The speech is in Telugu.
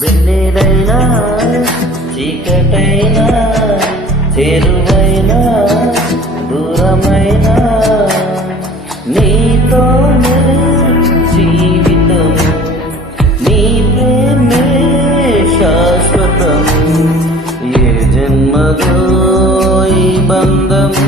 వెన్నెలైనా చీకటైనా చేరువైనా దూరమైనా నీతోనే జీవితము, నీ ప్రేమే శాశ్వతము. ఏ జన్మదో ఈ బంధము